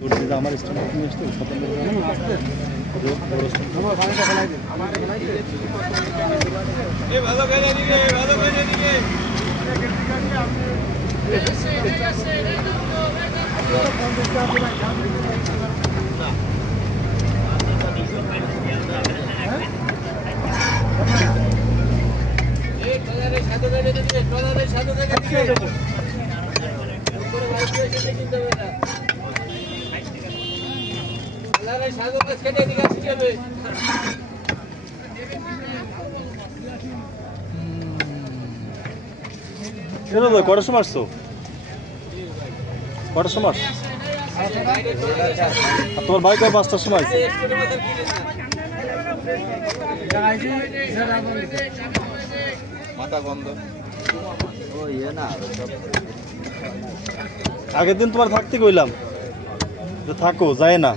আমার স্টুডেন্ট নিয়ে আসতে কটার সময় আসছো? কটার সময়? তোমার বাইক হয় 5টার সময়। আগের দিন তোমার থাকতে কইলাম যে থাকো, যায় না।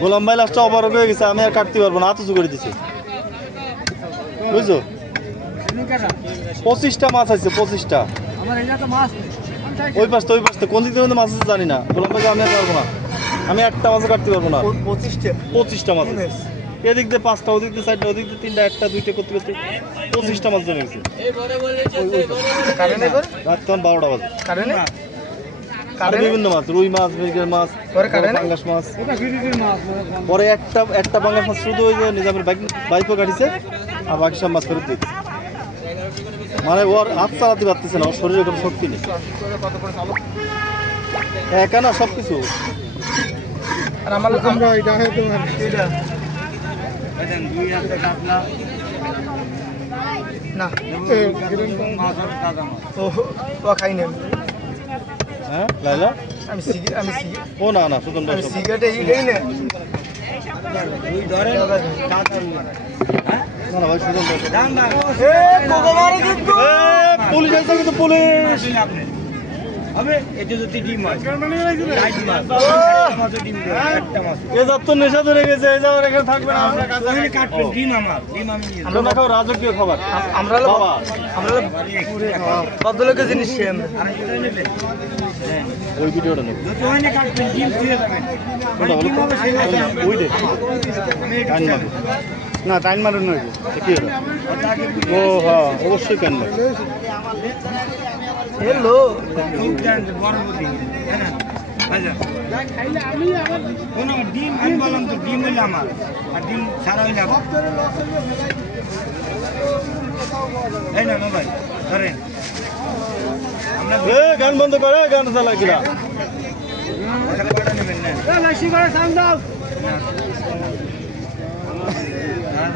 গোলাম ভাই লাস্টটা অপারক হয়ে গেছে, আমি আর কাটতে পারবো না, আতসু করে দিছি। বুঝছো? 25টা মাছ আছে, 25টা। ওই পাশে কোন দিক থেকে মাছ আছে জানি না। গোলাম ভাই আমি আর পারবো না, আমি একটা মাছও কাটতে পারবো না। 25টা মাছ, এদিক দিয়ে 5টা, ওদিক দিয়ে 4টা, ওদিক দিয়ে 3টা, 1টা 2টা করতে করতে 25টা মাছ জমে গেছে। রাত তখন 12টা বাজে। বিভিন্ন মাছ, রুই মাছ, মৃগেল মাছ, পাঙ্গাস মাছ। পরে একটা পাঙ্গাস মাছ শুধু ওই যে নিজামের বাইকও কাটিছে, আর বাকি সব মাছ ফেরত দিচ্ছে। মানে ওর হাত চালাতে পারতেছে না, ওর শরীরে কোনো শক্তি নেই। একা না সব কিছু। হ্যাঁ লাইলা, ও না না সুতন ভাই পুলিশ আছে কিন্তু পুলিশ নেশা ধরে গেছে, থাকবে না। আমরা খাও রাজকীয় খাবার, আমরা ভদ্রলোকের জিনিস। ওই ভিডিওটা নেব না, টাইম মারুন নয়। ও হ্যাঁ, অবশ্যই কেন হ্যালো ডিম আমি বললাম তো, ডিম হইলে আমার, আর ডিম ছাড়া হইলে এই না ভাই ধরেন। আমরা গান বন্ধ করে গান চালা কিনা নেবেন না,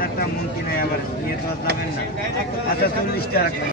একটা মন কিনে আবার নিয়ে তো যাবেন না। আচ্ছা 40 টাকা।